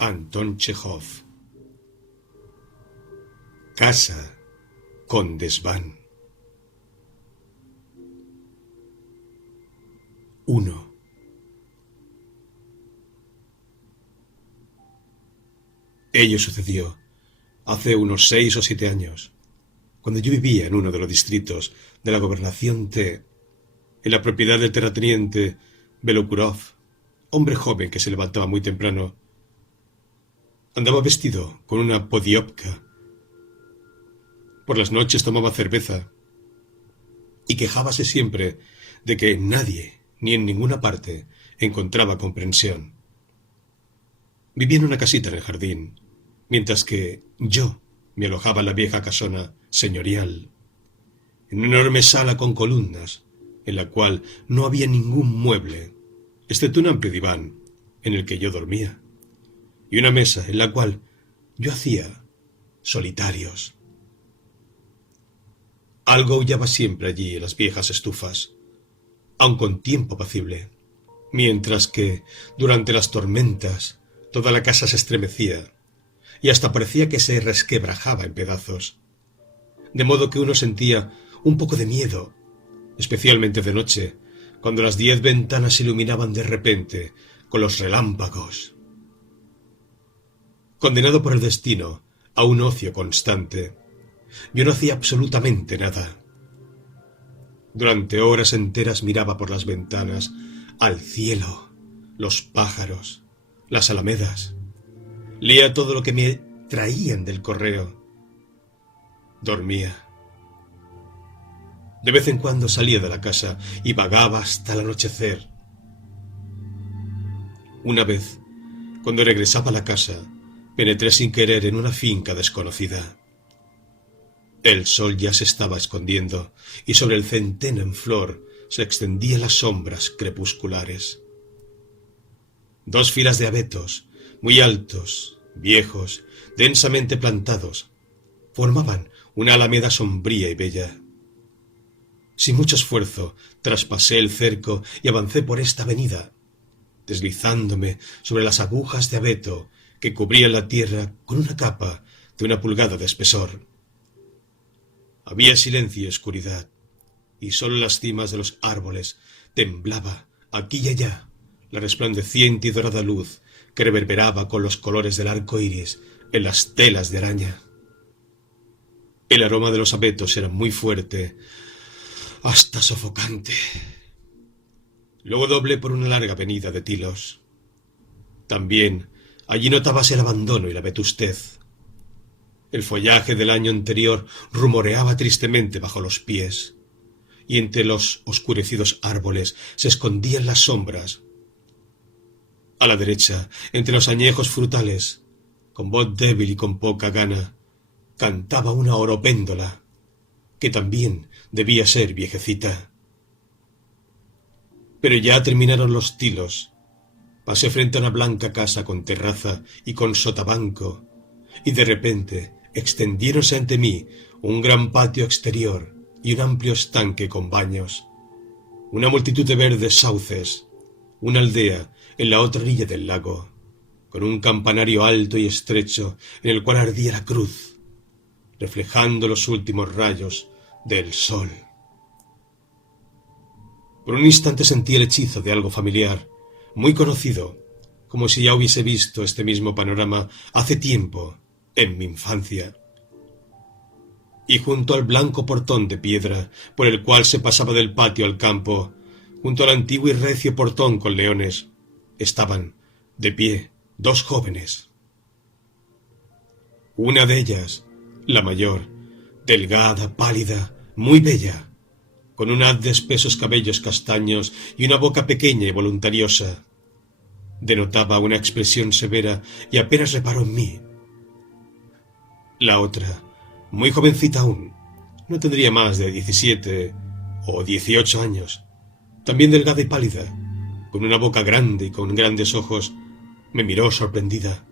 Anton Chejov. Casa con desván. 1. Ello sucedió hace unos 6 o 7 años, cuando yo vivía en uno de los distritos de la gobernación T, en la propiedad del terrateniente Belokurov, hombre joven que se levantaba muy temprano. Andaba vestido con una podiopka. Por las noches tomaba cerveza y quejábase siempre de que nadie, ni en ninguna parte, encontraba comprensión. Vivía en una casita en el jardín, mientras que yo me alojaba en la vieja casona señorial, en una enorme sala con columnas, en la cual no había ningún mueble, excepto un amplio diván en el que yo dormía, y una mesa en la cual yo hacía solitarios. Algo aullaba siempre allí en las viejas estufas, aun con tiempo apacible, mientras que, durante las tormentas, toda la casa se estremecía y hasta parecía que se resquebrajaba en pedazos, de modo que uno sentía un poco de miedo, especialmente de noche, cuando las 10 ventanas se iluminaban de repente con los relámpagos. Condenado por el destino a un ocio constante, yo no hacía absolutamente nada. Durante horas enteras miraba por las ventanas al cielo, los pájaros, las alamedas. Leía todo lo que me traían del correo. Dormía. De vez en cuando salía de la casa y vagaba hasta el anochecer. Una vez, cuando regresaba a la casa, penetré sin querer en una finca desconocida. El sol ya se estaba escondiendo y sobre el centeno en flor se extendían las sombras crepusculares. 2 filas de abetos, muy altos, viejos, densamente plantados, formaban una alameda sombría y bella. Sin mucho esfuerzo, traspasé el cerco y avancé por esta avenida, deslizándome sobre las agujas de abeto que cubrían la tierra con una capa de 1 pulgada de espesor. Había silencio y oscuridad, y solo en las cimas de los árboles temblaba, aquí y allá, la resplandeciente y dorada luz que reverberaba con los colores del arco iris en las telas de araña. El aroma de los abetos era muy fuerte, hasta sofocante. Luego doblé por una larga avenida de tilos. También allí notábase el abandono y la vetustez. El follaje del año anterior rumoreaba tristemente bajo los pies, y entre los oscurecidos árboles se escondían las sombras. A la derecha, entre los añejos frutales, con voz débil y con poca gana, cantaba una oropéndola, que también debía ser viejecita. Pero ya terminaron los tilos. Pasé frente a una blanca casa con terraza y con sotabanco, y de repente extendiéronse ante mí un gran patio exterior y un amplio estanque con baños, una multitud de verdes sauces, una aldea en la otra orilla del lago, con un campanario alto y estrecho en el cual ardía la cruz, reflejando los últimos rayos del sol. Por un instante sentí el hechizo de algo familiar, muy conocido, como si ya hubiese visto este mismo panorama hace tiempo, en mi infancia. Y junto al blanco portón de piedra por el cual se pasaba del patio al campo, junto al antiguo y recio portón con leones, estaban, de pie, 2 jóvenes. Una de ellas, la mayor, delgada, pálida, muy bella, con un haz de espesos cabellos castaños y una boca pequeña y voluntariosa, denotaba una expresión severa y apenas reparó en mí. La otra, muy jovencita aún, no tendría más de 17 o 18 años, también delgada y pálida, con una boca grande y con grandes ojos, me miró sorprendida.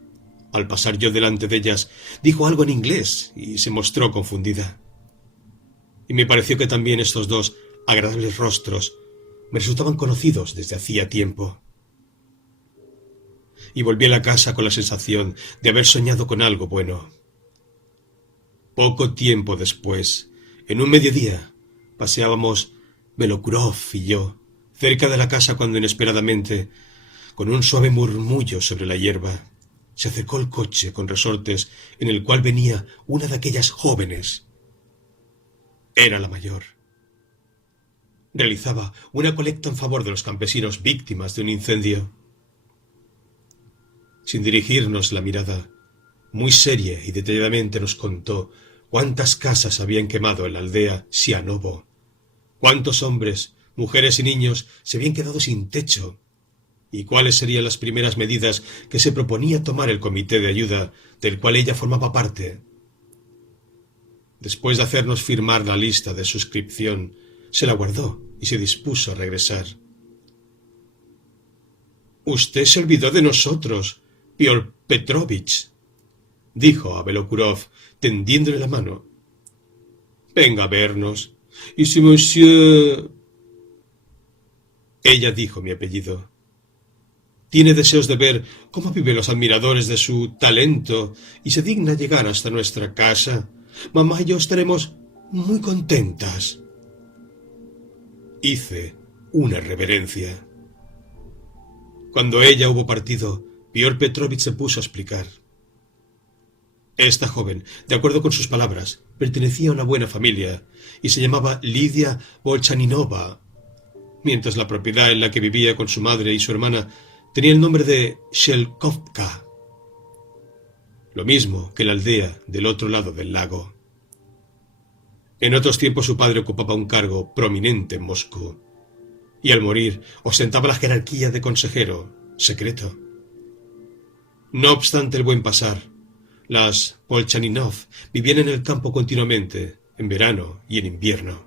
Al pasar yo delante de ellas, dijo algo en inglés y se mostró confundida. Y me pareció que también estos 2 agradables rostros me resultaban conocidos desde hacía tiempo. y volví a la casa con la sensación de haber soñado con algo bueno. Poco tiempo después, en un mediodía, paseábamos Belokurov y yo cerca de la casa cuando inesperadamente, con un suave murmullo sobre la hierba, se acercó el coche con resortes en el cual venía una de aquellas jóvenes. Era la mayor. Realizaba una colecta en favor de los campesinos víctimas de un incendio. Sin dirigirnos la mirada, muy seria y detalladamente nos contó cuántas casas habían quemado en la aldea Sianovo, cuántos hombres, mujeres y niños se habían quedado sin techo, y cuáles serían las primeras medidas que se proponía tomar el comité de ayuda del cual ella formaba parte. Después de hacernos firmar la lista de suscripción, se la guardó y se dispuso a regresar. «Usted se olvidó de nosotros, Piotr Petrovich», dijo a Belokurov, tendiéndole la mano. «Venga a vernos. Y si monsieur...» Ella dijo mi apellido. «Tiene deseos de ver cómo viven los admiradores de su talento y se digna llegar hasta nuestra casa. Mamá y yo estaremos muy contentas». Hice una reverencia. Cuando ella hubo partido, Piotr Petrovich se puso a explicar. Esta joven, de acuerdo con sus palabras, pertenecía a una buena familia y se llamaba Lidia Volchaninova, mientras la propiedad en la que vivía con su madre y su hermana tenía el nombre de Shelkovka, lo mismo que la aldea del otro lado del lago. En otros tiempos su padre ocupaba un cargo prominente en Moscú, y al morir ostentaba la jerarquía de consejero secreto. No obstante el buen pasar, las Volchaninov vivían en el campo continuamente, en verano y en invierno.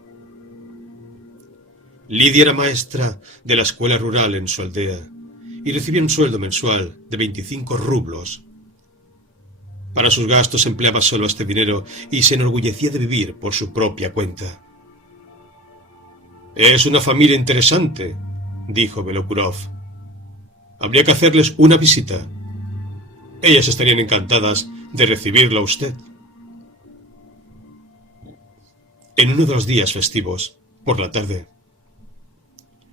Lidia era maestra de la escuela rural en su aldea, y recibía un sueldo mensual de 25 rublos. Para sus gastos empleaba solo este dinero y se enorgullecía de vivir por su propia cuenta. «Es una familia interesante», dijo Belokurov. «Habría que hacerles una visita. Ellas estarían encantadas de recibirlo a usted». En uno de los días festivos, por la tarde,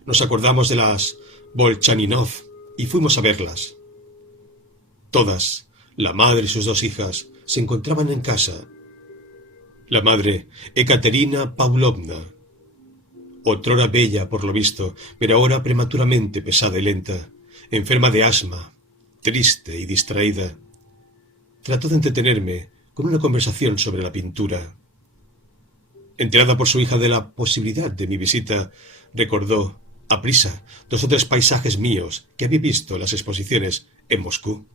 nos acordamos de las Volchaninov y fuimos a verlas. Todas, la madre y sus dos hijas, se encontraban en casa. La madre, Ekaterina Pavlovna, otrora bella por lo visto, pero ahora prematuramente pesada y lenta, enferma de asma, triste y distraída, trató de entretenerme con una conversación sobre la pintura. Enterada por su hija de la posibilidad de mi visita, recordó, aprisa, 2 o 3 paisajes míos que había visto en las exposiciones en Moscú.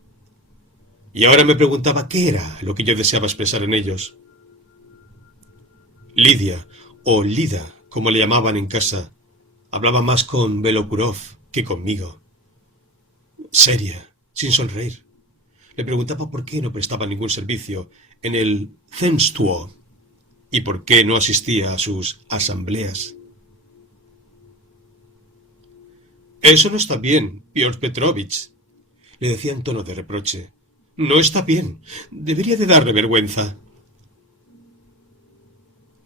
Y ahora me preguntaba qué era lo que yo deseaba expresar en ellos. Lidia, o Lida, como le llamaban en casa, hablaba más con Belokurov que conmigo. Seria, sin sonreír. Le preguntaba por qué no prestaba ningún servicio en el Zemstvo y por qué no asistía a sus asambleas. «Eso no está bien, Piotr Petrovich», le decía en tono de reproche. «No está bien. Debería de darle vergüenza».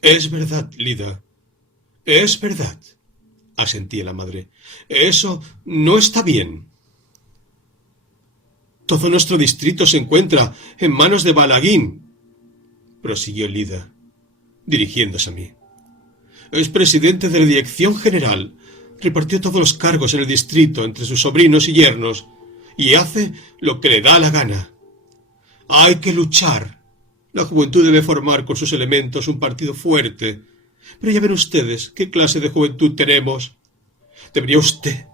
«Es verdad, Lida. Es verdad», asentía la madre. «Eso no está bien». «Todo nuestro distrito se encuentra en manos de Balagin», prosiguió Lida, dirigiéndose a mí. «Es presidente de la dirección general. Repartió todos los cargos en el distrito entre sus sobrinos y yernos, y hace lo que le da la gana. Hay que luchar. La juventud debe formar con sus elementos un partido fuerte. Pero ya ven ustedes qué clase de juventud tenemos. Debería usted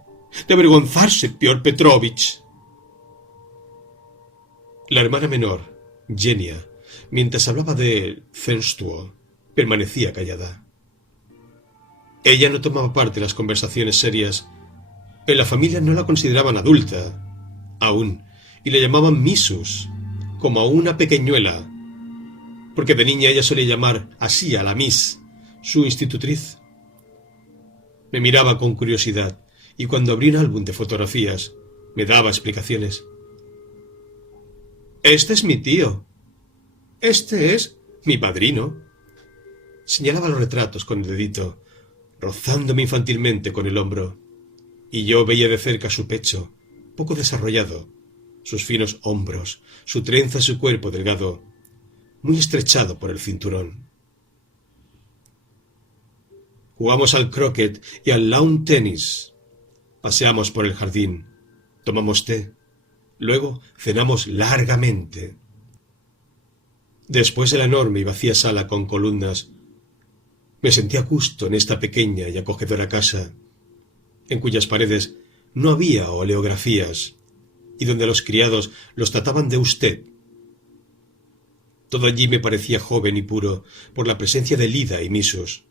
de avergonzarse, Piotr Petrovich». La hermana menor, Yenia, mientras hablaba de Zemstvo, permanecía callada. Ella no tomaba parte en las conversaciones serias. En la familia no la consideraban adulta, aún, y le llamaban Misus, como a una pequeñuela, porque de niña ella solía llamar así a la Miss, su institutriz. Me miraba con curiosidad, y cuando abrí un álbum de fotografías, me daba explicaciones. Este es mi tío. Este es mi padrino. Señalaba los retratos con el dedito, rozándome infantilmente con el hombro, y yo veía de cerca su pecho, poco desarrollado, sus finos hombros, su trenza y su cuerpo delgado, muy estrechado por el cinturón. Jugamos al croquet y al lawn tenis. Paseamos por el jardín. Tomamos té. Luego cenamos largamente. Después de la enorme y vacía sala con columnas, me sentí a gusto en esta pequeña y acogedora casa, en cuyas paredes no había oleografías y donde los criados los trataban de usted. Todo allí me parecía joven y puro por la presencia de Lida y Misos,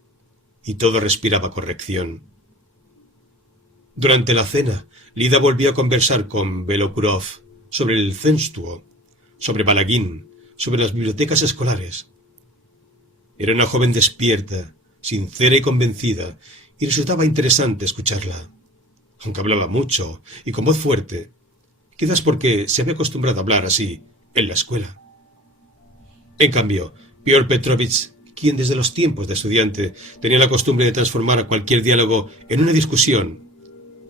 y todo respiraba corrección. Durante la cena, Lida volvió a conversar con Belokurov sobre el censuo, sobre Balagin, sobre las bibliotecas escolares. Era una joven despierta, sincera y convencida, y resultaba interesante escucharla, aunque hablaba mucho y con voz fuerte, quizás porque se había acostumbrado a hablar así en la escuela. En cambio, Piotr Petrovich, quien desde los tiempos de estudiante tenía la costumbre de transformar a cualquier diálogo en una discusión,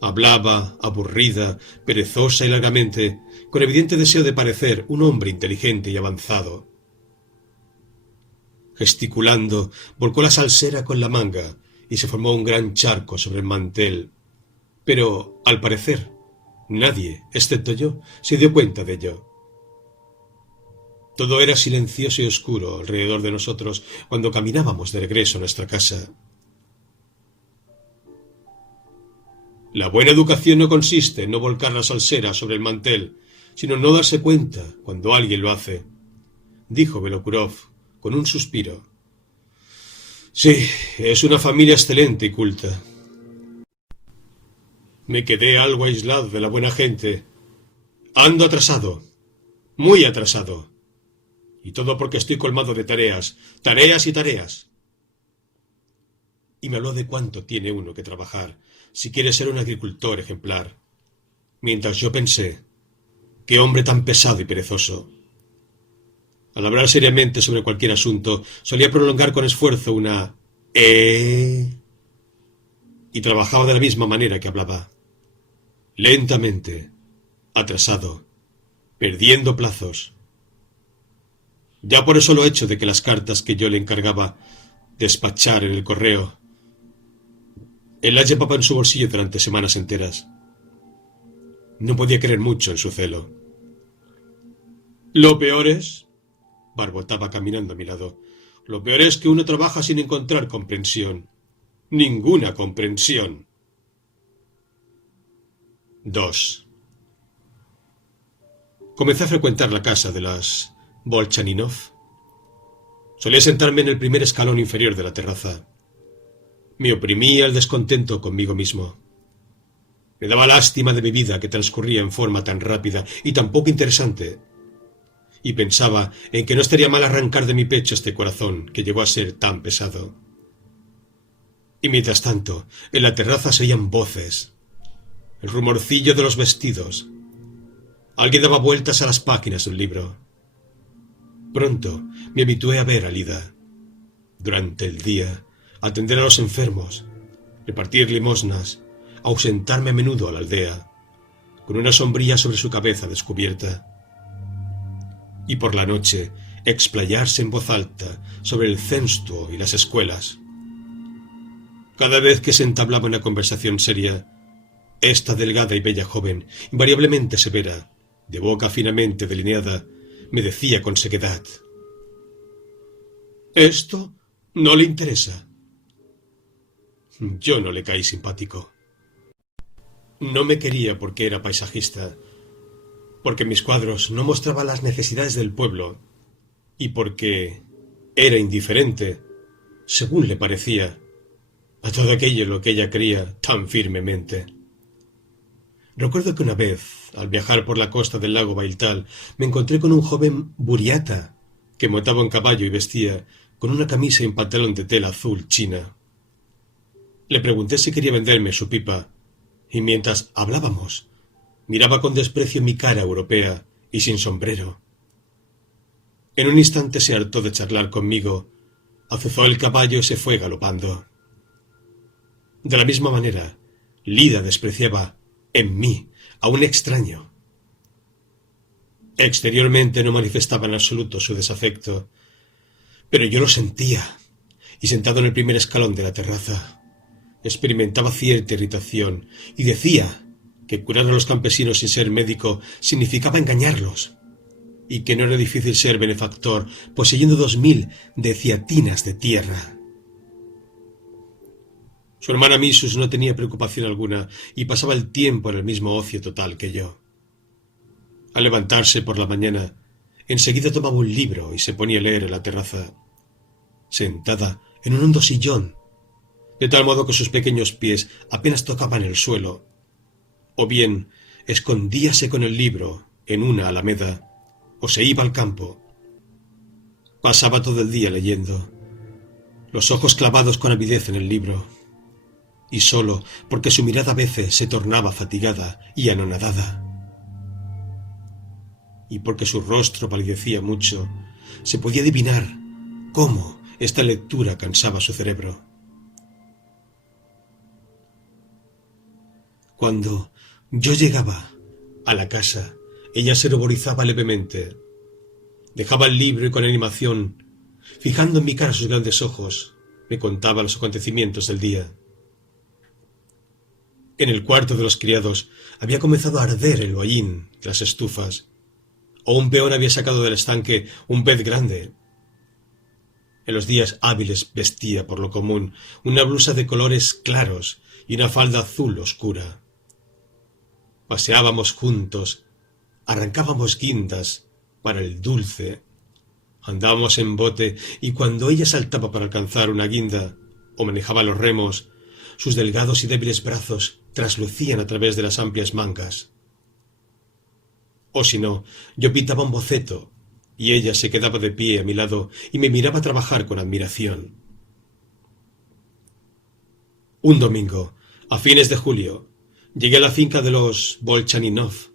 hablaba, aburrida, perezosa y largamente, con evidente deseo de parecer un hombre inteligente y avanzado. Gesticulando, volcó la salsera con la manga y se formó un gran charco sobre el mantel. Pero, al parecer, nadie, excepto yo, se dio cuenta de ello. Todo era silencioso y oscuro alrededor de nosotros cuando caminábamos de regreso a nuestra casa. La buena educación no consiste en no volcar la salsera sobre el mantel, sino en no darse cuenta cuando alguien lo hace, dijo Belokurov con un suspiro. Sí, es una familia excelente y culta. Me quedé algo aislado de la buena gente. Ando atrasado, muy atrasado. Y todo porque estoy colmado de tareas, tareas y tareas. Y me habló de cuánto tiene uno que trabajar si quiere ser un agricultor ejemplar. Mientras yo pensé, qué hombre tan pesado y perezoso. Al hablar seriamente sobre cualquier asunto, solía prolongar con esfuerzo una y trabajaba de la misma manera que hablaba. Lentamente, atrasado, perdiendo plazos. Ya por eso lo hecho de que las cartas que yo le encargaba despachar en el correo, él las llevaba en su bolsillo durante semanas enteras. No podía creer mucho en su celo. Lo peor es, barbotaba caminando a mi lado, lo peor es que uno trabaja sin encontrar comprensión. Ninguna comprensión. 2. Comencé a frecuentar la casa de las Bolchaninov. Solía sentarme en el primer escalón inferior de la terraza. Me oprimía el descontento conmigo mismo. Me daba lástima de mi vida que transcurría en forma tan rápida y tan poco interesante. Y pensaba en que no estaría mal arrancar de mi pecho este corazón que llegó a ser tan pesado. Y mientras tanto, en la terraza se oían voces, el rumorcillo de los vestidos. Alguien daba vueltas a las páginas de un libro. Pronto me habitué a ver a Lida. Durante el día, atender a los enfermos, repartir limosnas, ausentarme a menudo a la aldea, con una sombrilla sobre su cabeza descubierta. Y por la noche, explayarse en voz alta sobre el censuo y las escuelas. Cada vez que se entablaba una conversación seria, esta delgada y bella joven, invariablemente severa, de boca finamente delineada, me decía con sequedad: «Esto no le interesa». Yo no le caí simpático. No me quería porque era paisajista, porque mis cuadros no mostraban las necesidades del pueblo, y porque era indiferente, según le parecía, a todo aquello en lo que ella creía tan firmemente. Recuerdo que una vez, al viajar por la costa del lago Bailtal, me encontré con un joven buriata que montaba un caballo y vestía con una camisa y un pantalón de tela azul china. Le pregunté si quería venderme su pipa, y mientras hablábamos, miraba con desprecio mi cara europea y sin sombrero, En un instante se hartó de charlar conmigo, azuzó el caballo y se fue galopando. De la misma manera, Lida despreciaba, en mí, a un extraño. Exteriormente no manifestaba en absoluto su desafecto, pero yo lo sentía, y sentado en el primer escalón de la terraza, experimentaba cierta irritación y decía que curar a los campesinos sin ser médico significaba engañarlos, y que no era difícil ser benefactor poseyendo 2000 deciatinas de tierra. Su hermana Misus no tenía preocupación alguna y pasaba el tiempo en el mismo ocio total que yo. Al levantarse por la mañana, enseguida tomaba un libro y se ponía a leer en la terraza, sentada en un hondo sillón, de tal modo que sus pequeños pies apenas tocaban el suelo, o bien escondíase con el libro en una alameda, o se iba al campo. Pasaba todo el día leyendo, los ojos clavados con avidez en el libro, y solo porque su mirada a veces se tornaba fatigada y anonadada, y porque su rostro palidecía mucho, se podía adivinar cómo esta lectura cansaba su cerebro. Cuando yo llegaba a la casa, ella se ruborizaba levemente. Dejaba el libro y con animación, fijando en mi cara sus grandes ojos, me contaba los acontecimientos del día. En el cuarto de los criados había comenzado a arder el hollín de las estufas, o un peón había sacado del estanque un pez grande. En los días hábiles vestía, por lo común, una blusa de colores claros y una falda azul oscura. Paseábamos juntos, arrancábamos guindas para el dulce, andábamos en bote y cuando ella saltaba para alcanzar una guinda o manejaba los remos, sus delgados y débiles brazos traslucían a través de las amplias mangas. O si no, yo pintaba un boceto y ella se quedaba de pie a mi lado y me miraba trabajar con admiración. Un domingo, a fines de julio, llegué a la finca de los Bolchaninov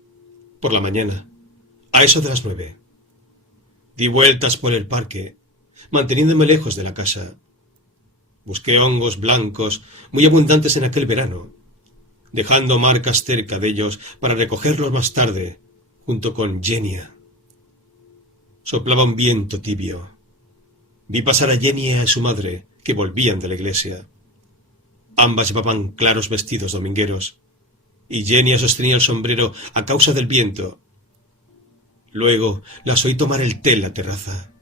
por la mañana, a eso de las 9. Di vueltas por el parque, manteniéndome lejos de la casa. Busqué hongos blancos muy abundantes en aquel verano, dejando marcas cerca de ellos para recogerlos más tarde, junto con Yenia. Soplaba un viento tibio. Vi pasar a Yenia y a su madre, que volvían de la iglesia. Ambas llevaban claros vestidos domingueros, y Yenia sostenía el sombrero a causa del viento. Luego las oí tomar el té en la terraza.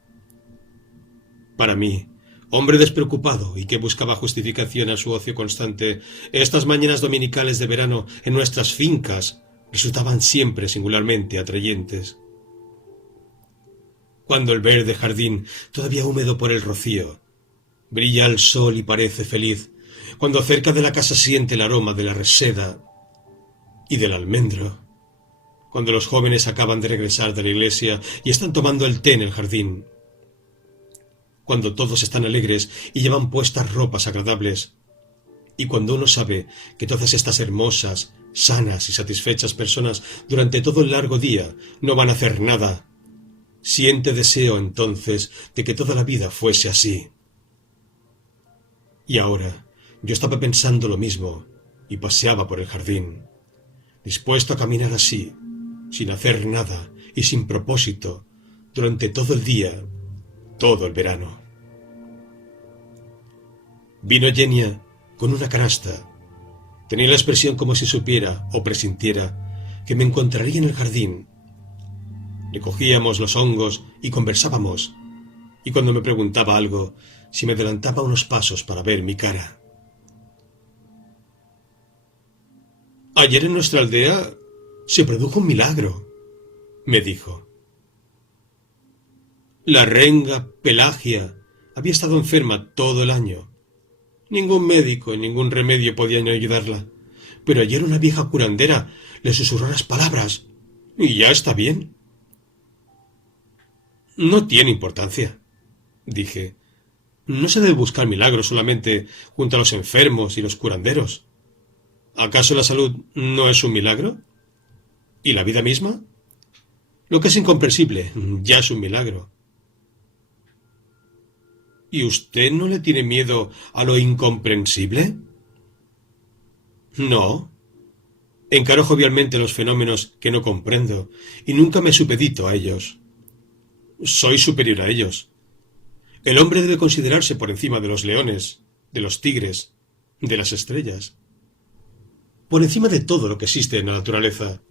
Para mí, hombre despreocupado y que buscaba justificación a su ocio constante, estas mañanas dominicales de verano en nuestras fincas resultaban siempre singularmente atrayentes. Cuando el verde jardín, todavía húmedo por el rocío, brilla al sol y parece feliz, cuando cerca de la casa siente el aroma de la reseda y del almendro, cuando los jóvenes acaban de regresar de la iglesia y están tomando el té en el jardín, cuando todos están alegres y llevan puestas ropas agradables, y cuando uno sabe que todas estas hermosas, sanas y satisfechas personas durante todo el largo día no van a hacer nada, siente deseo entonces de que toda la vida fuese así. Y ahora yo estaba pensando lo mismo y paseaba por el jardín, dispuesto a caminar así, sin hacer nada y sin propósito, durante todo el día, todo el verano. Vino Yenia con una canasta. Tenía la expresión como si supiera o presintiera que me encontraría en el jardín. Recogíamos los hongos y conversábamos, y cuando me preguntaba algo, si me adelantaba unos pasos para ver mi cara. Ayer en nuestra aldea se produjo un milagro, me dijo. La renga Pelagia había estado enferma todo el año. Ningún médico y ningún remedio podían ayudarla, pero ayer una vieja curandera le susurró las palabras y ya está bien. No tiene importancia, dije. No se debe buscar milagros solamente junto a los enfermos y los curanderos. ¿Acaso la salud no es un milagro? ¿Y la vida misma? Lo que es incomprensible ya es un milagro. ¿Y usted no le tiene miedo a lo incomprensible? No. Encaro jovialmente los fenómenos que no comprendo y nunca me supedito a ellos. Soy superior a ellos. El hombre debe considerarse por encima de los leones, de los tigres, de las estrellas. Por encima de todo lo que existe en la naturaleza.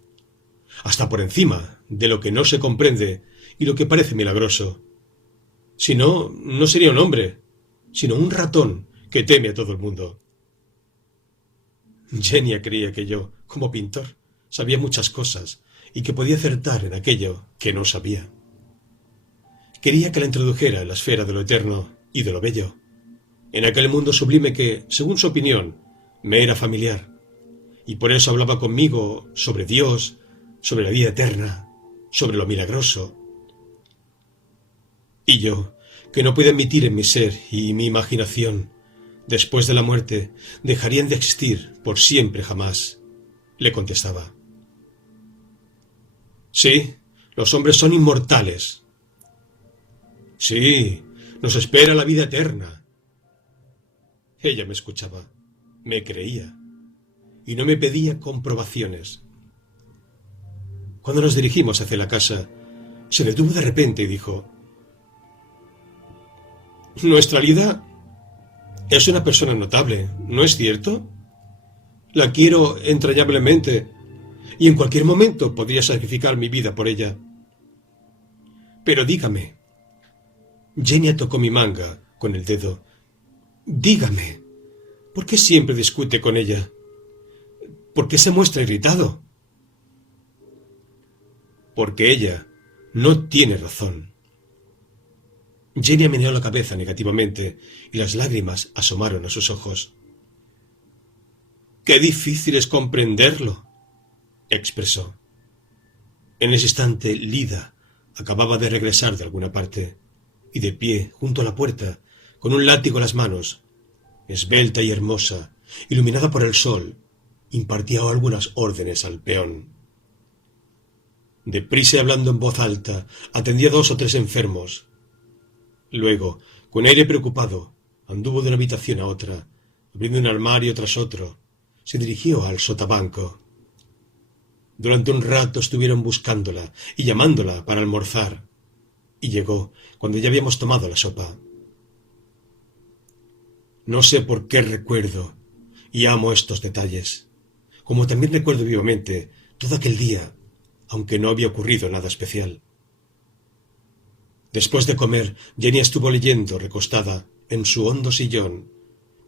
Hasta por encima de lo que no se comprende y lo que parece milagroso. Si no, no sería un hombre, sino un ratón que teme a todo el mundo. Genia creía que yo, como pintor, sabía muchas cosas y que podía acertar en aquello que no sabía. Quería que la introdujera en la esfera de lo eterno y de lo bello, en aquel mundo sublime que, según su opinión, me era familiar, y por eso hablaba conmigo sobre Dios, sobre la vida eterna, sobre lo milagroso. Y yo, que no pude admitir en mi ser y mi imaginación, después de la muerte, dejarían de existir por siempre jamás, le contestaba. Sí, los hombres son inmortales. Sí, nos espera la vida eterna. Ella me escuchaba, me creía, y no me pedía comprobaciones. Cuando nos dirigimos hacia la casa, se detuvo de repente y dijo: «Nuestra Lida es una persona notable, ¿no es cierto? La quiero entrañablemente, y en cualquier momento podría sacrificar mi vida por ella. Pero dígame». Genia tocó mi manga con el dedo. «Dígame, ¿por qué siempre discute con ella? ¿Por qué se muestra irritado?» «Porque ella no tiene razón». Genia meneó la cabeza negativamente y las lágrimas asomaron a sus ojos. «Qué difícil es comprenderlo», expresó. En ese instante, Lida acababa de regresar de alguna parte, y de pie, junto a la puerta, con un látigo en las manos, esbelta y hermosa, iluminada por el sol, impartía algunas órdenes al peón. Deprisa y hablando en voz alta, atendía a 2 o 3 enfermos. Luego, con aire preocupado, anduvo de una habitación a otra, abriendo un armario tras otro. Se dirigió al sotabanco. Durante un rato estuvieron buscándola y llamándola para almorzar, y llegó cuando ya habíamos tomado la sopa. No sé por qué recuerdo y amo estos detalles, como también recuerdo vivamente todo aquel día, aunque no había ocurrido nada especial. Después de comer, Jenny estuvo leyendo recostada en su hondo sillón,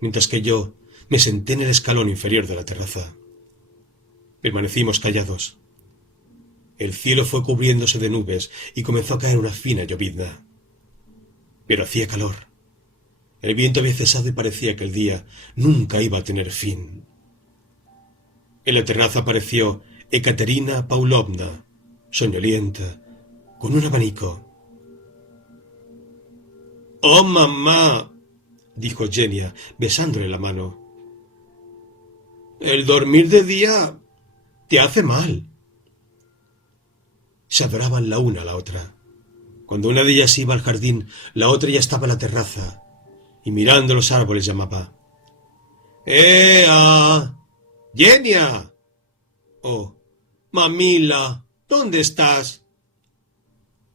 mientras que yo me senté en el escalón inferior de la terraza. Permanecimos callados. El cielo fue cubriéndose de nubes y comenzó a caer una fina llovizna. Pero hacía calor. El viento había cesado y parecía que el día nunca iba a tener fin. En la terraza apareció Ekaterina Pavlovna, soñolienta, con un abanico. «¡Oh, mamá!», dijo Genia, besándole la mano. «El dormir de día te hace mal». Se adoraban la una a la otra. Cuando una de ellas iba al jardín, la otra ya estaba en la terraza, y mirando los árboles llamaba: «¡Ea! ¡Genia!» «Oh, mamila, ¿dónde estás?».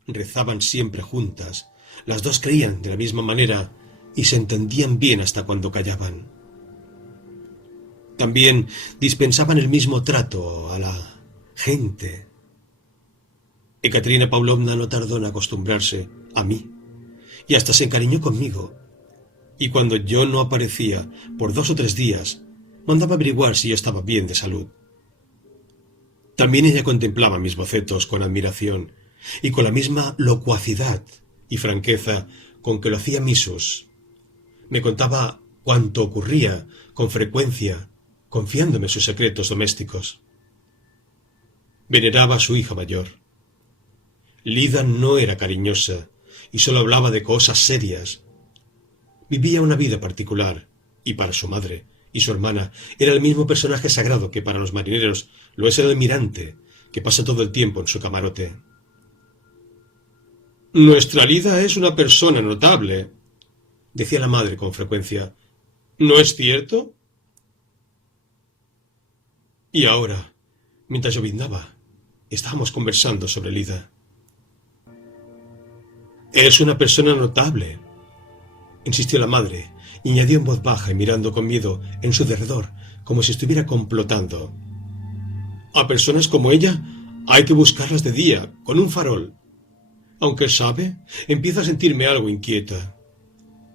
Rezaban siempre juntas. Las dos creían de la misma manera y se entendían bien hasta cuando callaban. También dispensaban el mismo trato a la gente. Ekaterina Pavlovna no tardó en acostumbrarse a mí y hasta se encariñó conmigo. Y cuando yo no aparecía por 2 o 3 días, mandaba averiguar si yo estaba bien de salud. También ella contemplaba mis bocetos con admiración y con la misma locuacidad y franqueza con que lo hacía Misus. Me contaba cuanto ocurría con frecuencia, confiándome sus secretos domésticos. Veneraba a su hija mayor. Lida no era cariñosa y solo hablaba de cosas serias. Vivía una vida particular, y para su madre y su hermana era el mismo personaje sagrado que para los marineros lo es el almirante, que pasa todo el tiempo en su camarote. «Nuestra Lida es una persona notable», decía la madre con frecuencia. ¿No es cierto? Y ahora, mientras lloviznaba, estábamos conversando sobre Lida. «Eres una persona notable», insistió la madre, y añadió en voz baja y mirando con miedo en su derredor, como si estuviera complotando. «A personas como ella hay que buscarlas de día, con un farol. Aunque, ¿sabe? Empiezo a sentirme algo inquieta.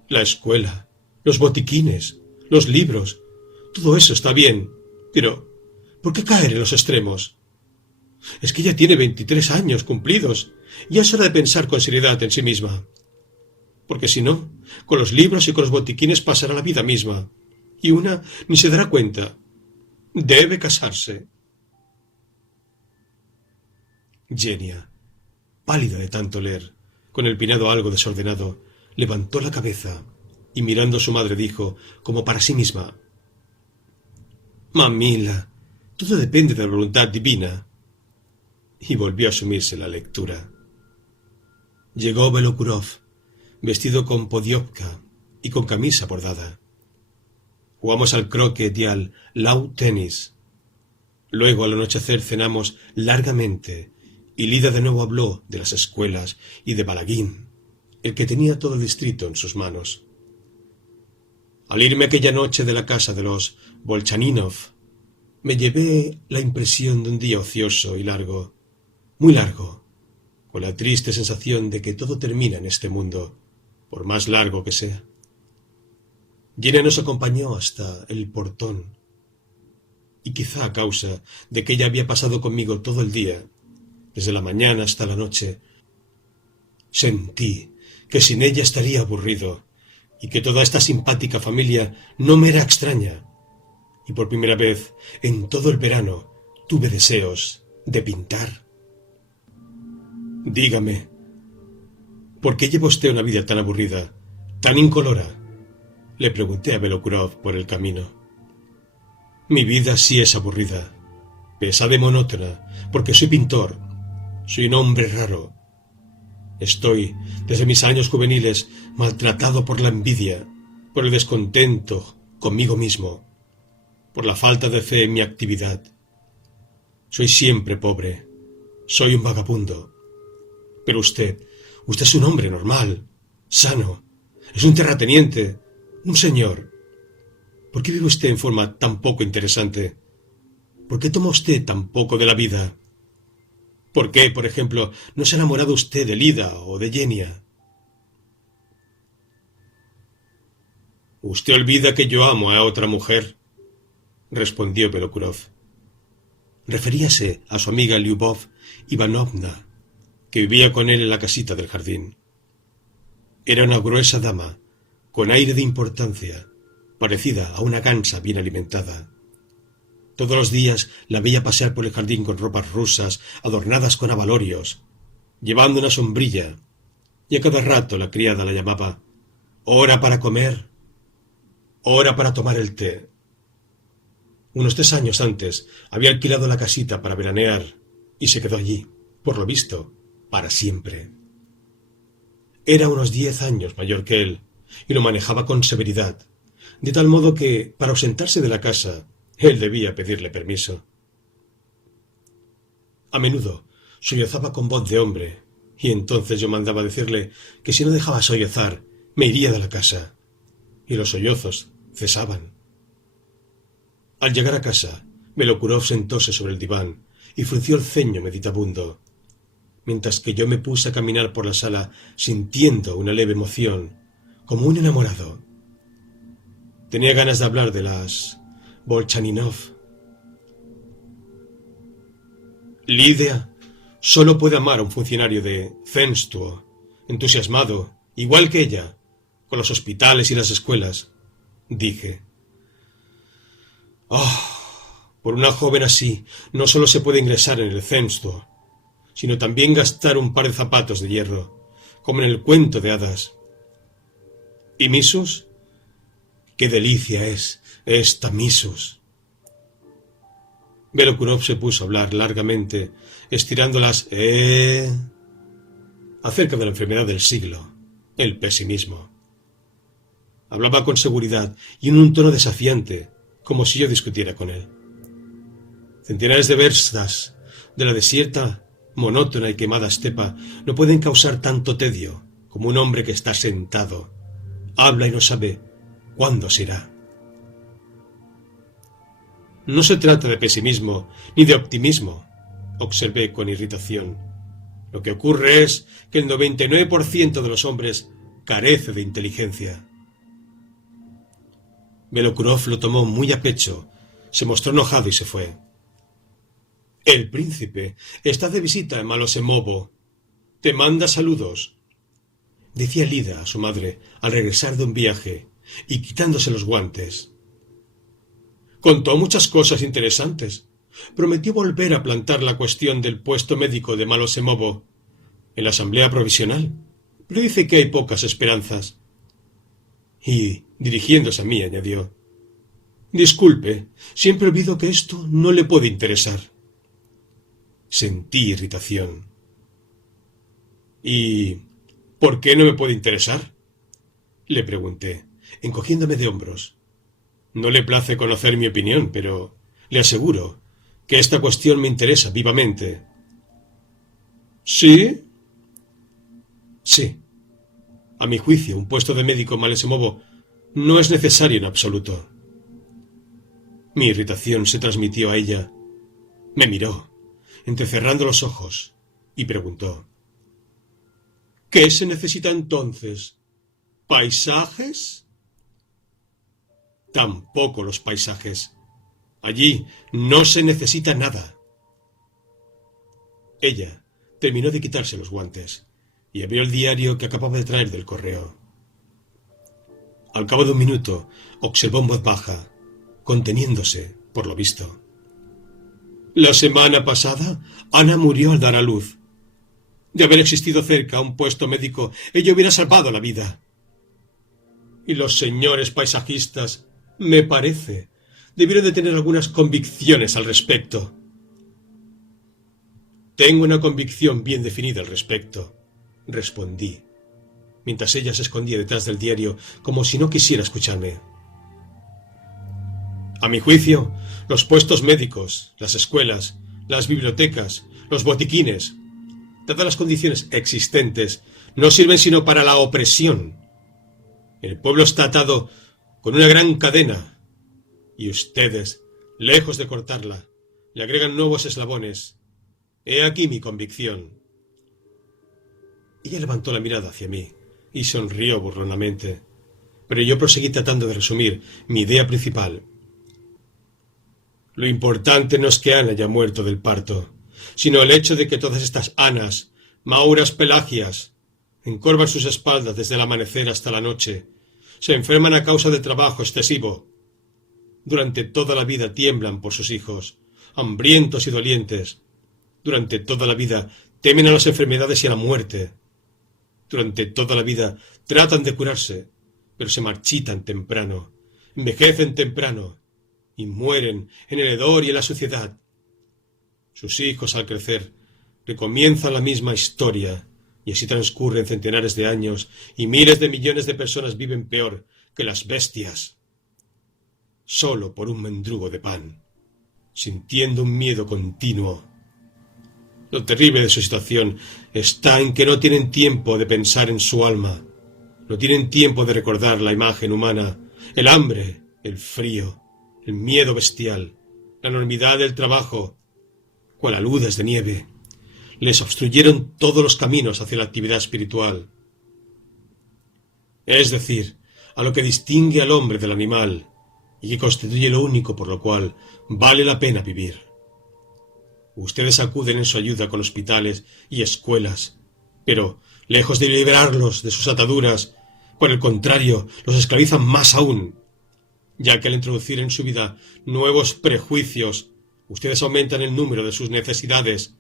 La escuela, los botiquines, los libros, todo eso está bien, pero ¿por qué caer en los extremos? Es que ella tiene 23 años cumplidos y es hora de pensar con seriedad en sí misma. Porque si no, con los libros y con los botiquines pasará la vida misma, y una ni se dará cuenta. Debe casarse». Genia, pálida de tanto leer, con el peinado algo desordenado, levantó la cabeza y mirando a su madre dijo, como para sí misma: «Mamila, todo depende de la voluntad divina». Y volvió a sumirse en la lectura. Llegó Belokurov, vestido con podiopka y con camisa bordada. Jugamos al croquet y al lawn tenis. Luego, al anochecer, cenamos largamente, y Lida de nuevo habló de las escuelas y de Balagín, el que tenía todo el distrito en sus manos. Al irme aquella noche de la casa de los Bolchaninov, me llevé la impresión de un día ocioso y largo, muy largo, con la triste sensación de que todo termina en este mundo, por más largo que sea. Jenny nos acompañó hasta el portón, y quizá a causa de que ella había pasado conmigo todo el día, desde la mañana hasta la noche, sentí que sin ella estaría aburrido y que toda esta simpática familia no me era extraña, y por primera vez en todo el verano tuve deseos de pintar. Dígame, ¿por qué lleva usted una vida tan aburrida, tan incolora?, le pregunté a Belokurov por el camino. Mi vida sí es aburrida, pesada y monótona, porque soy pintor, soy un hombre raro. Estoy, desde mis años juveniles, maltratado por la envidia, por el descontento conmigo mismo, por la falta de fe en mi actividad. Soy siempre pobre, soy un vagabundo. Pero usted es un hombre normal, sano, es un terrateniente, un señor. ¿Por qué vive usted en forma tan poco interesante? ¿Por qué toma usted tan poco de la vida? ¿Por qué, por ejemplo, no se ha enamorado usted de Lida o de Genia? «Usted olvida que yo amo a otra mujer», respondió Belokurov. Referíase a su amiga Lyubov Ivanovna, que vivía con él en la casita del jardín. Era una gruesa dama, con aire de importancia, parecida a una gansa bien alimentada. Todos los días la veía pasear por el jardín con ropas rusas adornadas con abalorios, llevando una sombrilla, y a cada rato la criada la llamaba «hora para comer», «hora para tomar el té». Unos 3 años antes había alquilado la casita para veranear y se quedó allí, por lo visto, para siempre. Era unos 10 años mayor que él y lo manejaba con severidad, de tal modo que, para ausentarse de la casa, él debía pedirle permiso. A menudo sollozaba con voz de hombre, y entonces yo mandaba decirle que si no dejaba sollozar, me iría de la casa, y los sollozos cesaban. Al llegar a casa, Belokurov sentóse sobre el diván y frunció el ceño meditabundo, mientras que yo me puse a caminar por la sala sintiendo una leve emoción, como un enamorado. Tenía ganas de hablar de las Bolchaninov. Lidia solo puede amar a un funcionario de Zenstuo, entusiasmado, igual que ella, con los hospitales y las escuelas, dije. Por una joven así no solo se puede ingresar en el Zenstuo, sino también gastar un par de zapatos de hierro, como en el cuento de hadas. ¿Y Misus? ¡Qué delicia es esta Misus! Belokurov se puso a hablar largamente, estirando las acerca de la enfermedad del siglo, el pesimismo. Hablaba con seguridad y en un tono desafiante, como si yo discutiera con él. Centenares de versas de la desierta, monótona y quemada estepa no pueden causar tanto tedio como un hombre que está sentado, habla y no sabe cuándo se irá. No se trata de pesimismo ni de optimismo, observé con irritación. Lo que ocurre es que el 99% de los hombres carece de inteligencia. Belokurov lo tomó muy a pecho, se mostró enojado y se fue. El príncipe está de visita en Malosemovo. Te manda saludos, decía Lida a su madre al regresar de un viaje y quitándose los guantes. Contó muchas cosas interesantes. Prometió volver a plantar la cuestión del puesto médico de Malosemovo en la asamblea provisional, pero dice que hay pocas esperanzas. Y, dirigiéndose a mí, añadió: disculpe, siempre olvido que esto no le puede interesar. Sentí irritación. ¿Y por qué no me puede interesar?, le pregunté, encogiéndome de hombros. No le place conocer mi opinión, pero le aseguro que esta cuestión me interesa vivamente. ¿Sí? Sí. A mi juicio, un puesto de médico en Malosemovo no es necesario en absoluto. Mi irritación se transmitió a ella. Me miró, entrecerrando los ojos, y preguntó: ¿qué se necesita entonces? ¿Paisajes? Tampoco los paisajes. Allí no se necesita nada. Ella terminó de quitarse los guantes y abrió el diario que acababa de traer del correo. Al cabo de un minuto, observó en voz baja, conteniéndose, por lo visto. La semana pasada, Ana murió al dar a luz. De haber existido cerca un puesto médico, ella hubiera salvado la vida. Y los señores paisajistas, me parece, debieron de tener algunas convicciones al respecto. Tengo una convicción bien definida al respecto, respondí, mientras ella se escondía detrás del diario como si no quisiera escucharme. A mi juicio, los puestos médicos, las escuelas, las bibliotecas, los botiquines, dadas las condiciones existentes, no sirven sino para la opresión. El pueblo está atado con una gran cadena, y ustedes, lejos de cortarla, le agregan nuevos eslabones. He aquí mi convicción. Ella levantó la mirada hacia mí y sonrió burlonamente, pero yo proseguí tratando de resumir mi idea principal. Lo importante no es que Ana haya muerto del parto, sino el hecho de que todas estas Anas, Mauras Pelagias, encorvan sus espaldas desde el amanecer hasta la noche, se enferman a causa de trabajo excesivo. Durante toda la vida tiemblan por sus hijos, hambrientos y dolientes. Durante toda la vida temen a las enfermedades y a la muerte. Durante toda la vida tratan de curarse, pero se marchitan temprano, envejecen temprano y mueren en el hedor y en la suciedad. Sus hijos, al crecer, recomienzan la misma historia, y así transcurren centenares de años y miles de millones de personas viven peor que las bestias, solo por un mendrugo de pan, sintiendo un miedo continuo. Lo terrible de su situación está en que no tienen tiempo de pensar en su alma, no tienen tiempo de recordar la imagen humana, el hambre, el frío, el miedo bestial, la enormidad del trabajo, cual aludes de nieve. Les obstruyeron todos los caminos hacia la actividad espiritual. Es decir, a lo que distingue al hombre del animal y que constituye lo único por lo cual vale la pena vivir. Ustedes acuden en su ayuda con hospitales y escuelas, pero, lejos de liberarlos de sus ataduras, por el contrario, los esclavizan más aún, ya que al introducir en su vida nuevos prejuicios, ustedes aumentan el número de sus necesidades,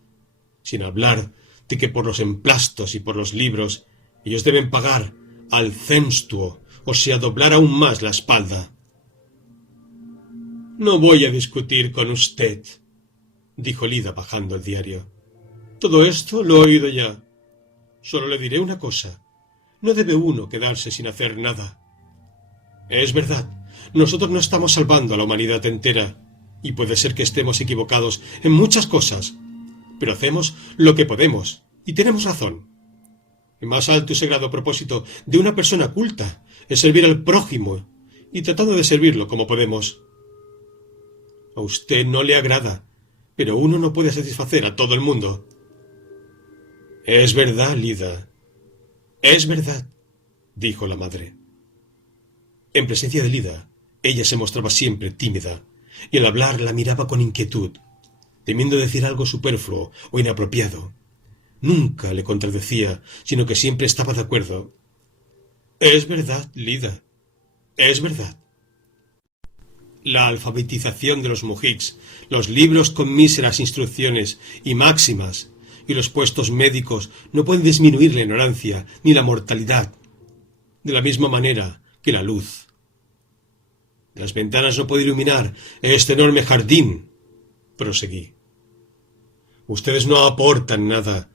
sin hablar de que por los emplastos y por los libros ellos deben pagar al censtuo, o sea, doblar aún más la espalda. No voy a discutir con usted, dijo Lida bajando el diario. Todo esto lo he oído ya. Solo le diré una cosa. No debe uno quedarse sin hacer nada. Es verdad, nosotros no estamos salvando a la humanidad entera, y puede ser que estemos equivocados en muchas cosas, pero hacemos lo que podemos, y tenemos razón. El más alto y sagrado propósito de una persona culta es servir al prójimo, y tratando de servirlo como podemos. A usted no le agrada, pero uno no puede satisfacer a todo el mundo. Es verdad, Lida. Es verdad, dijo la madre. En presencia de Lida, ella se mostraba siempre tímida, y al hablar la miraba con inquietud, temiendo decir algo superfluo o inapropiado. Nunca le contradecía, sino que siempre estaba de acuerdo. Es verdad, Lida. Es verdad. La alfabetización de los mujiks, los libros con míseras instrucciones y máximas, y los puestos médicos no pueden disminuir la ignorancia ni la mortalidad, de la misma manera que la luz. Las ventanas no pueden iluminar este enorme jardín, proseguí. Ustedes no aportan nada.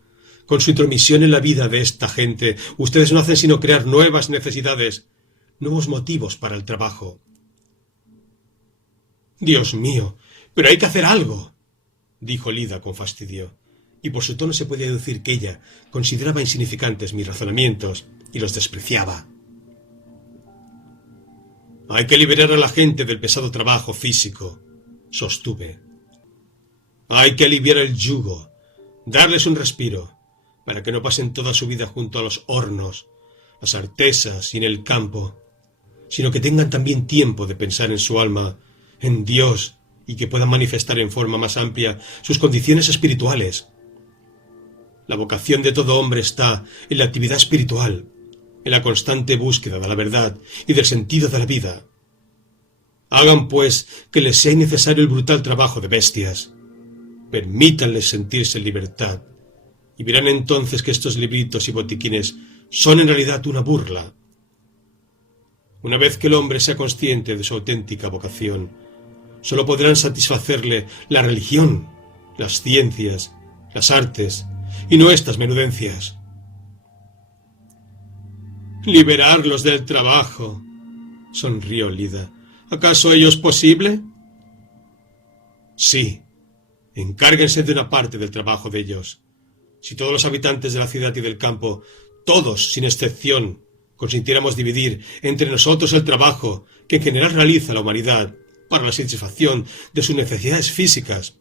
Con su intromisión en la vida de esta gente, ustedes no hacen sino crear nuevas necesidades, nuevos motivos para el trabajo. Dios mío, pero hay que hacer algo, dijo Lida con fastidio, y por su tono se podía deducir que ella consideraba insignificantes mis razonamientos y los despreciaba. Hay que liberar a la gente del pesado trabajo físico, sostuve. Hay que aliviar el yugo, darles un respiro, para que no pasen toda su vida junto a los hornos, las artesas y en el campo, sino que tengan también tiempo de pensar en su alma, en Dios, y que puedan manifestar en forma más amplia sus condiciones espirituales. La vocación de todo hombre está en la actividad espiritual, en la constante búsqueda de la verdad y del sentido de la vida. Hagan, pues, que les sea innecesario el brutal trabajo de bestias. Permítanles sentirse en libertad, y verán entonces que estos libritos y botiquines son en realidad una burla. Una vez que el hombre sea consciente de su auténtica vocación, solo podrán satisfacerle la religión, las ciencias, las artes, y no estas menudencias. Liberarlos del trabajo, sonrió Lida. ¿Acaso ello es posible? Sí. Encárguense de una parte del trabajo de ellos. Si todos los habitantes de la ciudad y del campo, todos sin excepción, consintiéramos dividir entre nosotros el trabajo que en general realiza la humanidad para la satisfacción de sus necesidades físicas,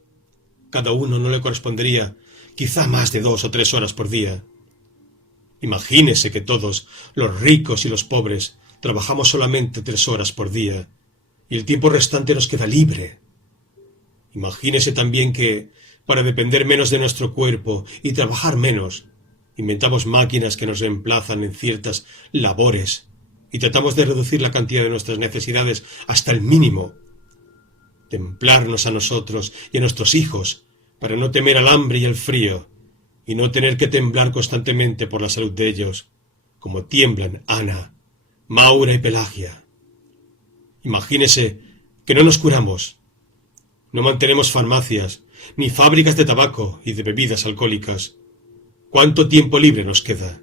cada uno no le correspondería quizá más de 2 o 3 horas por día. Imagínese que todos, los ricos y los pobres, trabajamos solamente 3 horas por día, y el tiempo restante nos queda libre. Imagínese también que, para depender menos de nuestro cuerpo y trabajar menos, inventamos máquinas que nos reemplazan en ciertas labores y tratamos de reducir la cantidad de nuestras necesidades hasta el mínimo. Templarnos a nosotros y a nuestros hijos para no temer al hambre y al frío y no tener que temblar constantemente por la salud de ellos, como tiemblan Ana, Maura y Pelagia. Imagínese que no nos curamos. No mantenemos farmacias, ni fábricas de tabaco y de bebidas alcohólicas. ¿Cuánto tiempo libre nos queda?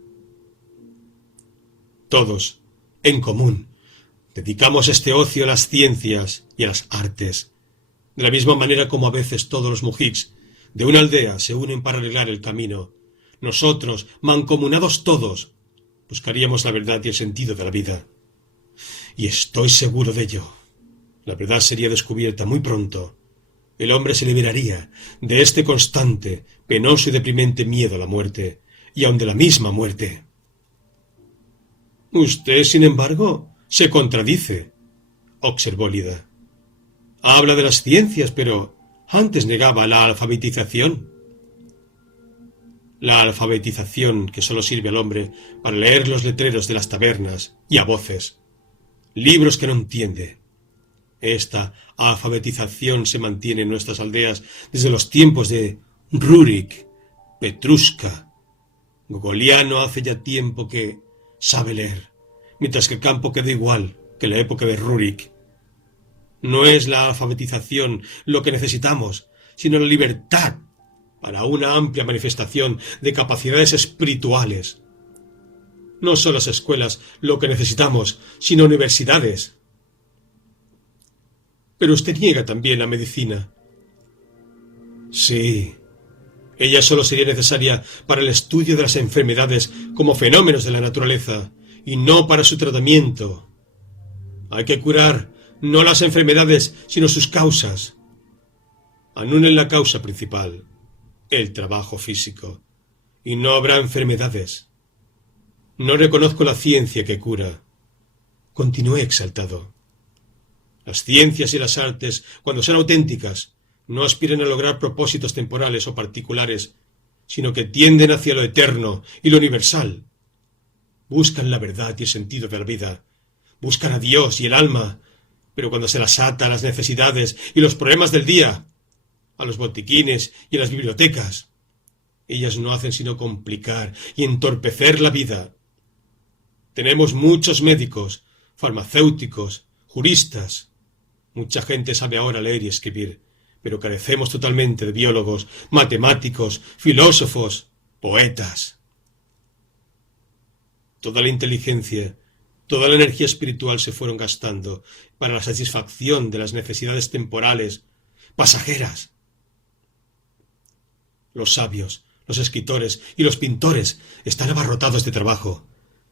Todos, en común, dedicamos este ocio a las ciencias y a las artes, de la misma manera como a veces todos los mujiks de una aldea se unen para arreglar el camino. Nosotros, mancomunados todos, buscaríamos la verdad y el sentido de la vida. Y estoy seguro de ello. La verdad sería descubierta muy pronto. El hombre se liberaría de este constante, penoso y deprimente miedo a la muerte, y aun de la misma muerte. Usted, sin embargo, se contradice, observó Lida. Habla de las ciencias, pero antes negaba la alfabetización. La alfabetización que solo sirve al hombre para leer los letreros de las tabernas y a voces, libros que no entiende. Esta alfabetización se mantiene en nuestras aldeas desde los tiempos de Rurik, Petrushka. Gogoliano hace ya tiempo que sabe leer, mientras que el campo quedó igual que la época de Rurik. No es la alfabetización lo que necesitamos, sino la libertad para una amplia manifestación de capacidades espirituales. No son las escuelas lo que necesitamos, sino universidades, Pero usted niega también la medicina. Sí. Ella solo sería necesaria para el estudio de las enfermedades como fenómenos de la naturaleza, y no para su tratamiento. Hay que curar no las enfermedades, sino sus causas. Anulen la causa principal, el trabajo físico, y no habrá enfermedades. No reconozco la ciencia que cura. Continué exaltado. Las ciencias y las artes, cuando sean auténticas, no aspiran a lograr propósitos temporales o particulares, sino que tienden hacia lo eterno y lo universal. Buscan la verdad y el sentido de la vida. Buscan a Dios y el alma, pero cuando se las ata a las necesidades y los problemas del día, a los botiquines y a las bibliotecas, ellas no hacen sino complicar y entorpecer la vida. Tenemos muchos médicos, farmacéuticos, juristas. Mucha gente sabe ahora leer y escribir, pero carecemos totalmente de biólogos, matemáticos, filósofos, poetas. Toda la inteligencia, toda la energía espiritual se fueron gastando para la satisfacción de las necesidades temporales, pasajeras. Los sabios, los escritores y los pintores están abarrotados de trabajo.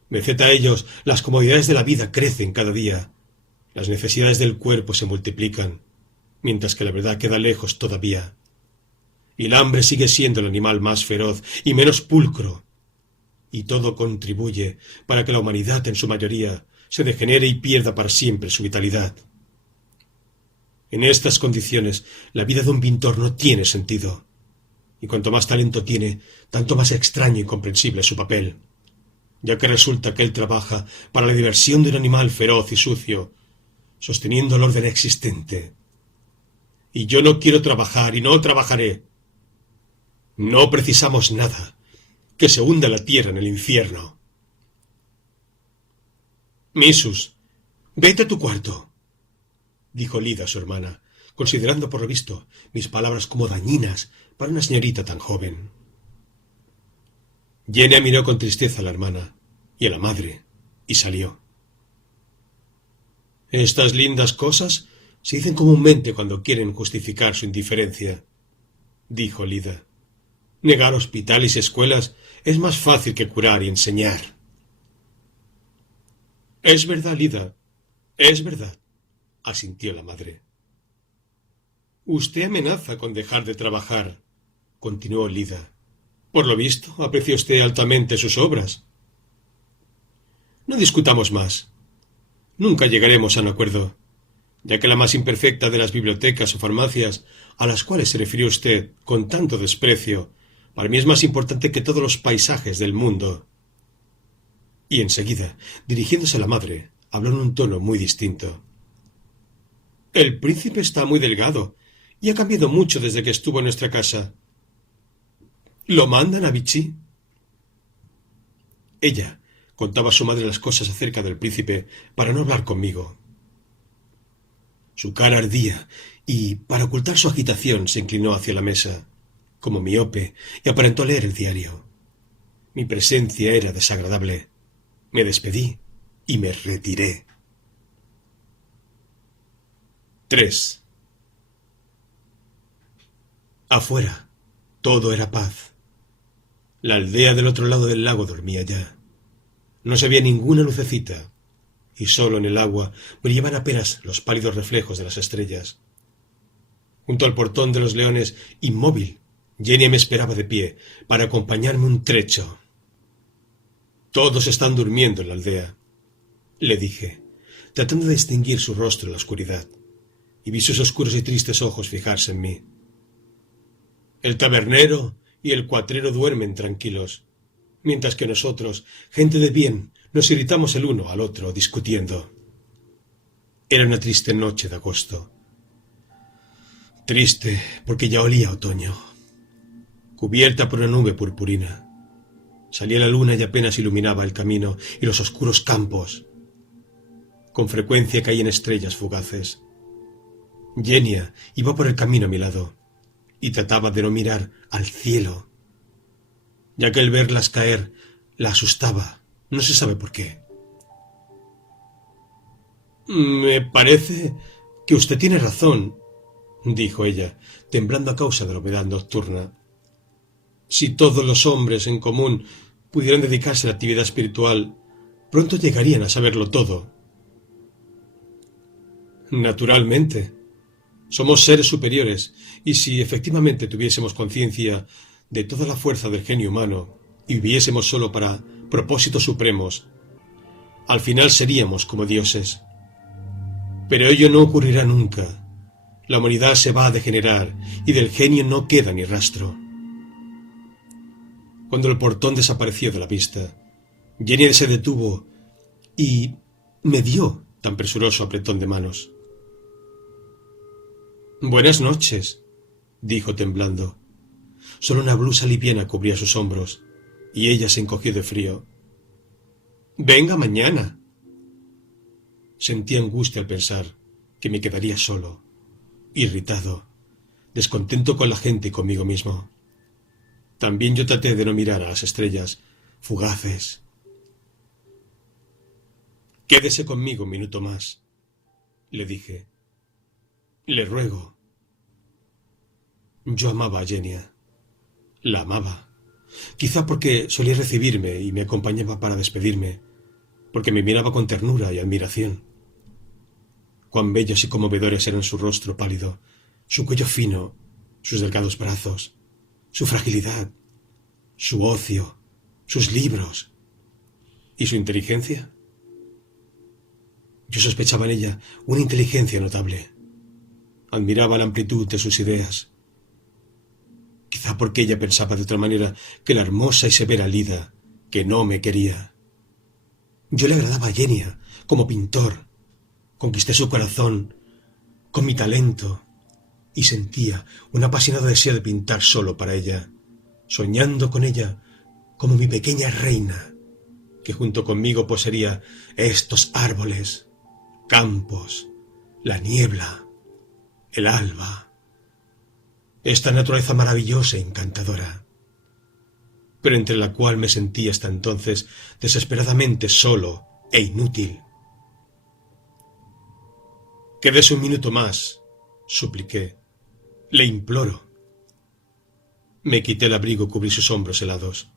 Merced a ellos, las comodidades de la vida crecen cada día. Las necesidades del cuerpo se multiplican, mientras que la verdad queda lejos todavía. Y el hambre sigue siendo el animal más feroz y menos pulcro. Y todo contribuye para que la humanidad, en su mayoría, se degenere y pierda para siempre su vitalidad. En estas condiciones, la vida de un pintor no tiene sentido. Y cuanto más talento tiene, tanto más extraño e incomprensible es su papel, ya que resulta que él trabaja para la diversión de un animal feroz y sucio, sosteniendo el orden existente. Y yo no quiero trabajar y no trabajaré. No precisamos nada, que se hunda la tierra en el infierno. Missus, vete a tu cuarto, dijo Lida a su hermana, considerando por lo visto mis palabras como dañinas para una señorita tan joven. Jenny miró con tristeza a la hermana y a la madre, y salió. Estas lindas cosas se dicen comúnmente cuando quieren justificar su indiferencia, dijo Lida. Negar hospitales y escuelas es más fácil que curar y enseñar. Es verdad, Lida, es verdad, asintió la madre. Usted amenaza con dejar de trabajar, continuó Lida. Por lo visto, aprecia usted altamente sus obras. No discutamos más. Nunca llegaremos a un acuerdo, ya que la más imperfecta de las bibliotecas o farmacias a las cuales se refirió usted con tanto desprecio, para mí es más importante que todos los paisajes del mundo. Y enseguida, dirigiéndose a la madre, habló en un tono muy distinto. El príncipe está muy delgado y ha cambiado mucho desde que estuvo en nuestra casa. ¿Lo mandan a Vichy? Ella contaba a su madre las cosas acerca del príncipe para no hablar conmigo. Su cara ardía y, para ocultar su agitación, se inclinó hacia la mesa, como miope, y aparentó leer el diario. Mi presencia era desagradable. Me despedí y me retiré. 3. Afuera, todo era paz. La aldea del otro lado del lago dormía ya. No se veía ninguna lucecita, y solo en el agua brillaban apenas los pálidos reflejos de las estrellas. Junto al portón de los leones, inmóvil, Jenny me esperaba de pie para acompañarme un trecho. Todos están durmiendo en la aldea, le dije, tratando de distinguir su rostro en la oscuridad, y vi sus oscuros y tristes ojos fijarse en mí. El tabernero y el cuatrero duermen tranquilos, mientras que nosotros, gente de bien, nos irritamos el uno al otro discutiendo. Era una triste noche de agosto. Triste porque ya olía otoño, cubierta por una nube purpurina. Salía la luna y apenas iluminaba el camino y los oscuros campos. Con frecuencia caían estrellas fugaces. Yenia iba por el camino a mi lado y trataba de no mirar al cielo, ya que el verlas caer la asustaba, no se sabe por qué. Me parece Que usted tiene razón, dijo ella, temblando a causa de la humedad nocturna. Si todos los hombres en común pudieran dedicarse a la actividad espiritual, pronto llegarían a saberlo todo. Naturalmente. Somos seres superiores, y si efectivamente tuviésemos conciencia de toda la fuerza del genio humano y viviésemos solo para propósitos supremos, al final seríamos como dioses. Pero ello no ocurrirá nunca. La humanidad se va a degenerar y del genio no queda ni rastro. Cuando el portón desapareció de la vista, Jenny se detuvo y me dio tan presuroso apretón de manos. «Buenas noches», dijo temblando. Solo una blusa liviana cubría sus hombros, y ella se encogió de frío. «Venga mañana». Sentí angustia al pensar que me quedaría solo, irritado, descontento con la gente y conmigo mismo. También yo traté de no mirar a las estrellas, fugaces. «Quédese conmigo un minuto más», le dije. «Le ruego». Yo amaba a Genia. La amaba. Quizá porque solía recibirme y me acompañaba para despedirme, porque me miraba con ternura y admiración. Cuán bellos y conmovedores eran su rostro pálido, su cuello fino, sus delgados brazos, su fragilidad, su ocio, sus libros y su inteligencia. Yo sospechaba en ella una inteligencia notable. Admiraba la amplitud de sus ideas. Quizá porque ella pensaba de otra manera que la hermosa y severa Lida, que no me quería. Yo le agradaba a Genia como pintor. Conquisté su corazón con mi talento y sentía un apasionado deseo de pintar solo para ella, soñando con ella como mi pequeña reina, que junto conmigo poseería estos árboles, campos, la niebla, el alba, esta naturaleza maravillosa e encantadora, pero entre la cual me sentía hasta entonces desesperadamente solo e inútil. «Quédese un minuto más», supliqué. «Le imploro». Me quité el abrigo y cubrí sus hombros helados.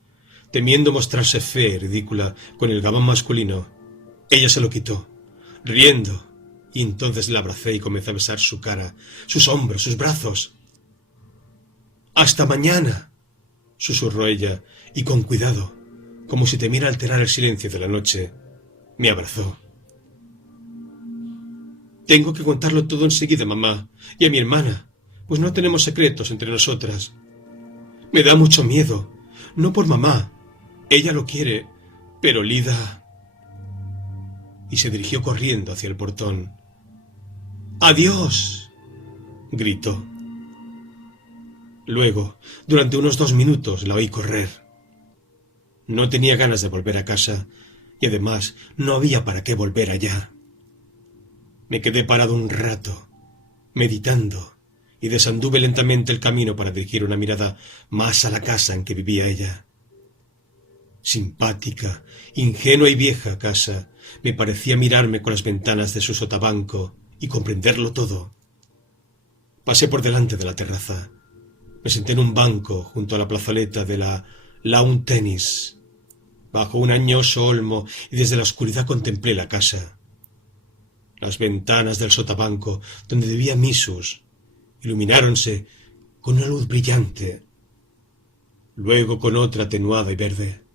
Temiendo mostrarse fea y ridícula con el gabán masculino, ella se lo quitó, riendo, y entonces la abracé y comencé a besar su cara, sus hombros, sus brazos. «Hasta mañana», susurró ella, y con cuidado, como si temiera alterar el silencio de la noche, me abrazó. «Tengo que contarlo todo enseguida, mamá, y a mi hermana, pues no tenemos secretos entre nosotras. Me da mucho miedo, no por mamá, ella lo quiere, pero Lida...» Y se dirigió corriendo hacia el portón. «¡Adiós!», gritó. Luego, durante unos 2 minutos, la oí correr. No tenía ganas de volver a casa, y además no había para qué volver allá. Me quedé parado un rato, meditando, y desanduve lentamente el camino para dirigir una mirada más a la casa en que vivía ella. Simpática, ingenua y vieja casa, me parecía mirarme con las ventanas de su sotabanco y comprenderlo todo. Pasé por delante de la terraza. Me senté en un banco junto a la plazoleta de la Lawn Tennis, bajo un añoso olmo, y desde la oscuridad contemplé la casa. Las ventanas del sotabanco, donde vivía Missus, ilumináronse con una luz brillante, luego con otra atenuada y verde.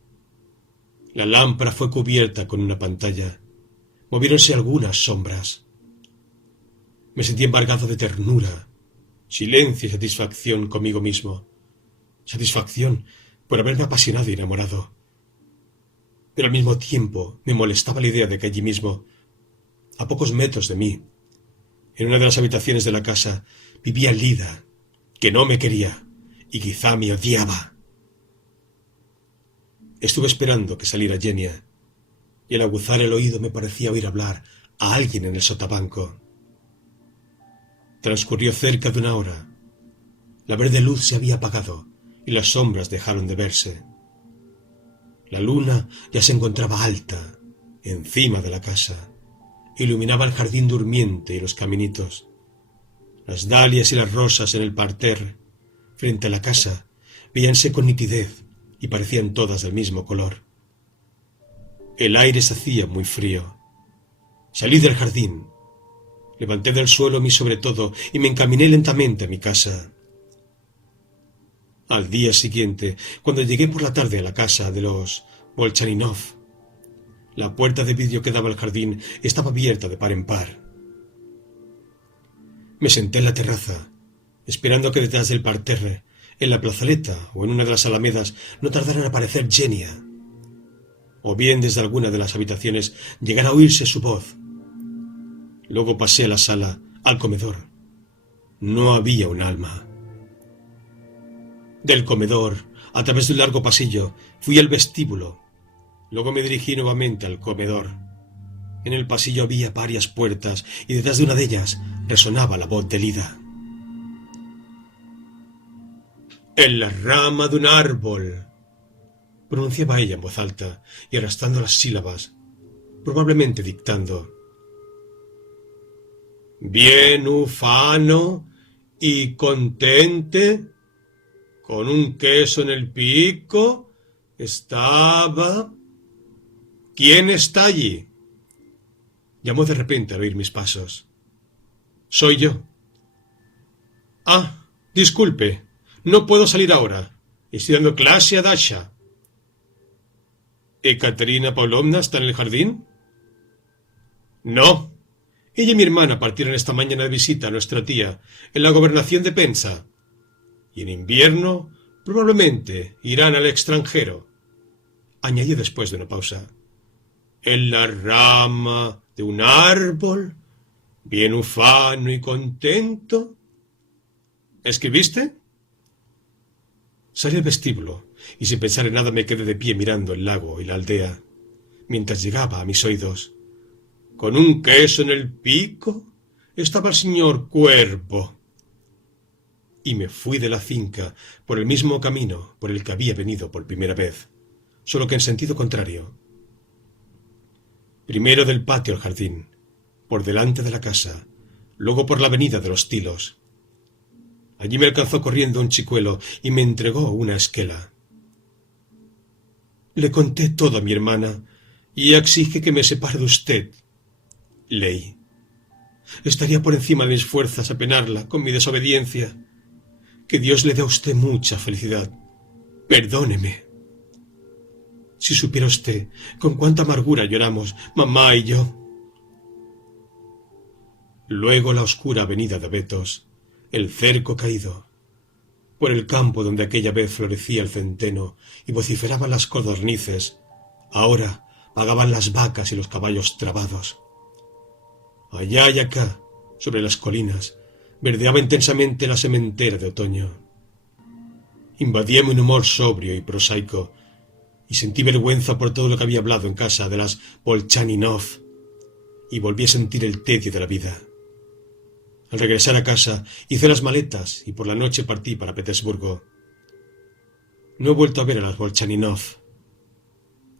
La lámpara fue cubierta con una pantalla. Moviéronse algunas sombras. Me sentí embargado de ternura, silencio y satisfacción conmigo mismo. Satisfacción por haberme apasionado y enamorado. Pero al mismo tiempo me molestaba la idea de que allí mismo, a pocos metros de mí, en una de las habitaciones de la casa, vivía Lida, que no me quería y quizá me odiaba. Estuve esperando que saliera Genia, y al aguzar el oído me parecía oír hablar a alguien en el sotabanco. Transcurrió cerca de 1 hora. La verde luz se había apagado y las sombras dejaron de verse. La luna ya se encontraba alta, encima de la casa, iluminaba el jardín durmiente y los caminitos. Las dalias y las rosas en el parterre, frente a la casa, veíanse con nitidez y parecían todas del mismo color. El aire se hacía muy frío. Salí del jardín, levanté del suelo mi sobretodo y me encaminé lentamente a mi casa. Al día siguiente, cuando llegué por la tarde a la casa de los Bolchaninov, la puerta de vidrio que daba al jardín estaba abierta de par en par. Me senté en la terraza, esperando que detrás del parterre, en la plazoleta o en una de las alamedas, no tardara en aparecer Genia, o bien desde alguna de las habitaciones llegara a oírse su voz. Luego pasé a la sala, al comedor. No había un alma. Del comedor, a través de un largo pasillo, fui al vestíbulo. Luego me dirigí nuevamente al comedor. En el pasillo había varias puertas y detrás de una de ellas resonaba la voz de Lida. «En la rama de un árbol», pronunciaba ella en voz alta y arrastrando las sílabas, probablemente dictando. «Bien ufano y contente, con un queso en el pico, estaba... ¿Quién está allí?», llamó de repente al oír mis pasos. «Soy yo». «Ah, disculpe, no puedo salir ahora. Estoy dando clase a Dasha». «¿Ekaterina Pavlovna está en el jardín?». «No. Ella y mi hermana partieron esta mañana de visita a nuestra tía en la gobernación de Penza. Y en invierno probablemente irán al extranjero», añadió después de una pausa. «En la rama de un árbol, bien ufano y contento». «¿Escribiste?». Salí al vestíbulo y sin pensar en nada me quedé de pie mirando el lago y la aldea, mientras llegaba a mis oídos. «Con un queso en el pico estaba el señor Cuervo». Y me fui de la finca por el mismo camino por el que había venido por primera vez, solo que en sentido contrario. Primero del patio al jardín, por delante de la casa, luego por la avenida de los Tilos. Allí me alcanzó corriendo un chicuelo y me entregó una esquela. «Le conté todo a mi hermana y ella exige que me separe de usted», leí. «Estaría por encima de mis fuerzas a penarla con mi desobediencia. Que Dios le dé a usted mucha felicidad. Perdóneme. Si supiera usted con cuánta amargura lloramos, mamá y yo». Luego la oscura avenida de abetos, el cerco caído, por el campo donde aquella vez florecía el centeno y vociferaban las codornices, ahora pagaban las vacas y los caballos trabados. Allá y acá, sobre las colinas, verdeaba intensamente la sementera de otoño. Invadíame un humor sobrio y prosaico, y sentí vergüenza por todo lo que había hablado en casa de las Bolchaninov, y volví a sentir el tedio de la vida. Al regresar a casa, hice las maletas y por la noche partí para Petersburgo. No he vuelto a ver a las Bolchaninov.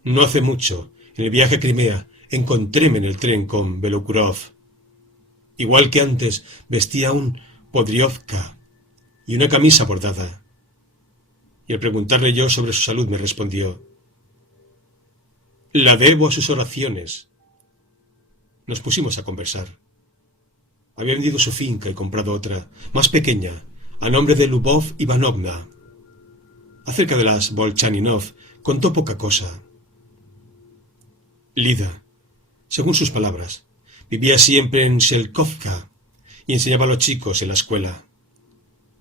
No hace mucho, en el viaje a Crimea, encontréme en el tren con Belokurov. Igual que antes, vestía un podriovka y una camisa bordada. Y al preguntarle yo sobre su salud me respondió: «La debo a sus oraciones». Nos pusimos a conversar. Había vendido su finca y comprado otra, más pequeña, a nombre de Lubov Ivanovna. Acerca de las Bolchaninov contó poca cosa. Lida, según sus palabras, vivía siempre en Shelkovka y enseñaba a los chicos en la escuela.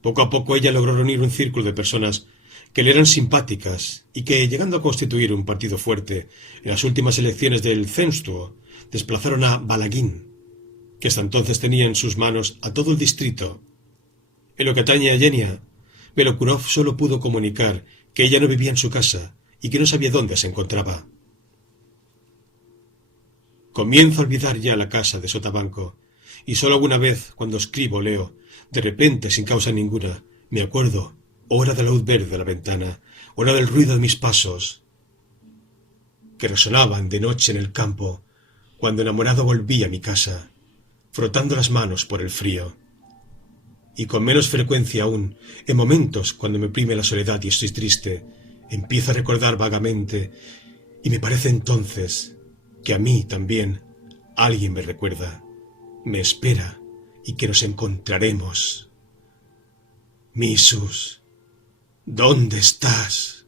Poco a poco ella logró reunir un círculo de personas que le eran simpáticas y que, llegando a constituir un partido fuerte en las últimas elecciones del censo, desplazaron a Balagin, que hasta entonces tenía en sus manos a todo el distrito. En lo que atañe a Yenia, Belokurov solo pudo comunicar que ella no vivía en su casa y que no sabía dónde se encontraba. Comienzo a olvidar ya la casa de Sotabanco, y solo alguna vez, cuando escribo o leo, de repente, sin causa ninguna, me acuerdo, ora de la luz verde de la ventana, ora del ruido de mis pasos, que resonaban de noche en el campo, cuando enamorado volví a mi casa, frotando las manos por el frío. Y con menos frecuencia aún, en momentos cuando me oprime la soledad y estoy triste, empiezo a recordar vagamente, y me parece entonces que a mí también alguien me recuerda, me espera y que nos encontraremos. Missus, ¿dónde estás?